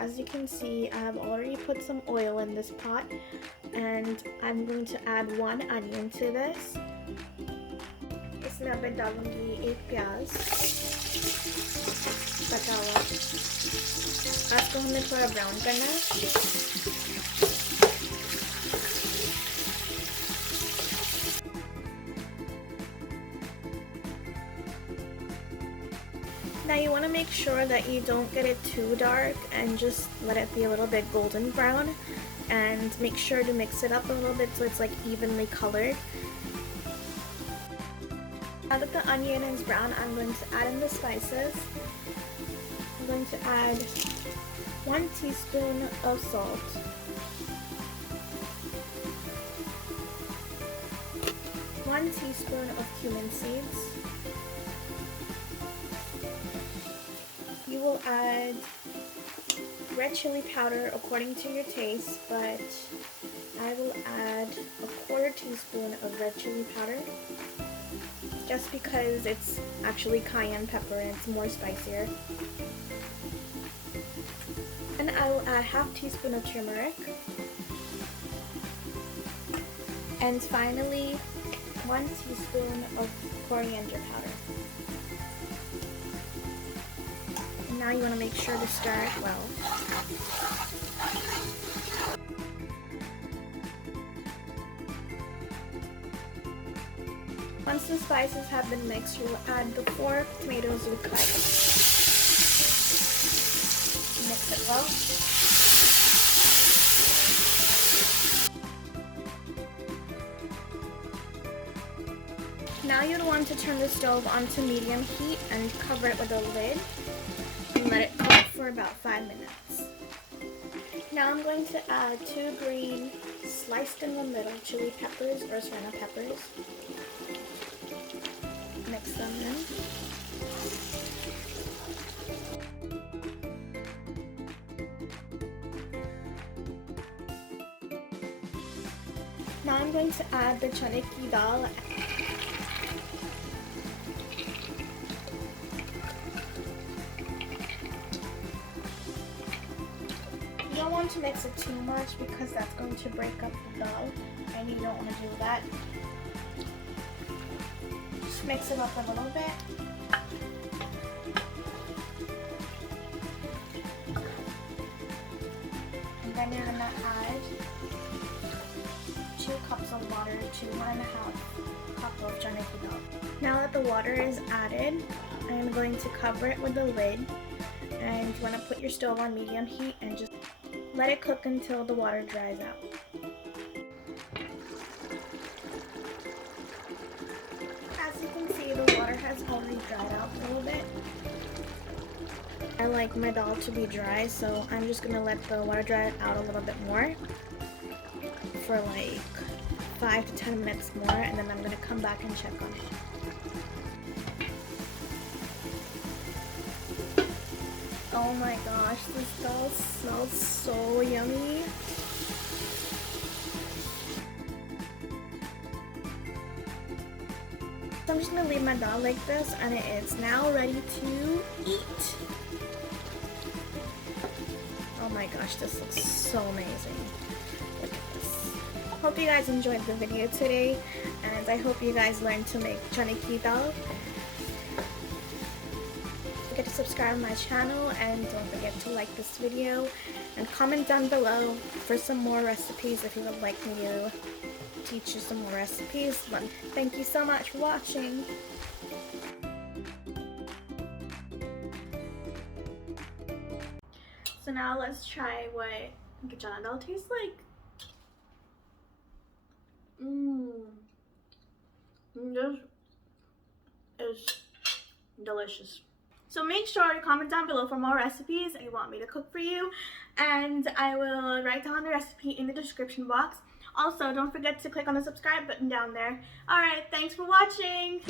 as you can see, I have already put some oil in this pot, and I'm going to add 1 onion to this. इसमें अब मैं डालूंगी 1 प्याज कटा हुआ। आज को हमें थोड़ा ब्राउन करना है। Now you want to make sure that you don't get it too dark and just let it be a little bit golden brown, and make sure to mix it up a little bit so it's like evenly colored. Now that the onion is brown, I'm going to add in the spices. I'm going to add 1 teaspoon of salt, 1 teaspoon of cumin seeds. You will add red chili powder according to your taste, but I will add a 1/4 teaspoon of red chili powder just because it's actually cayenne pepper and it's more spicier. And I will add 1/2 teaspoon of turmeric. And finally, 1 teaspoon of coriander powder. Now you want to make sure to stir it well. Once the spices have been mixed, you will add the 4 tomatoes you cut. Mix it well. Now you'll want to turn the stove onto medium heat and cover it with a lid. And let it cook for about 5 minutes. Now I'm going to add 2 green sliced in the middle chili peppers or serrano peppers. Mix them in. Now I'm going to add the Channa Daal. You don't want to mix it too much because that's going to break up the dal, and you don't want to do that. Just mix it up a little bit. And then you're going to add 2 cups of water to 1.5 cup of Channa Daal. Now that the water is added, I'm going to cover it with a lid, and you want to put your stove on medium heat and just let it cook until the water dries out. As you can see, the water has already dried out a little bit. I like my dal to be dry, so I'm just going to let the water dry out a little bit more for like 5 to 10 minutes more, and then I'm going to come back and check on it. Oh my gosh, this dal smells so yummy. So I'm just going to leave my dal like this, and it is now ready to eat. Oh my gosh, this looks so amazing. Look at this. Hope you guys enjoyed the video today, and I hope you guys learned to make Channa Daal. Don't forget to subscribe to my channel, and don't forget to like this video and comment down below for some more recipes if you would like me to teach you some more recipes. But thank you so much for watching. So now let's try what Channa Daal tastes like. This is delicious. So make sure to comment down below for more recipes that you want me to cook for you, and I will write down the recipe in the description box. Also, don't forget to click on the subscribe button down there. Alright, thanks for watching!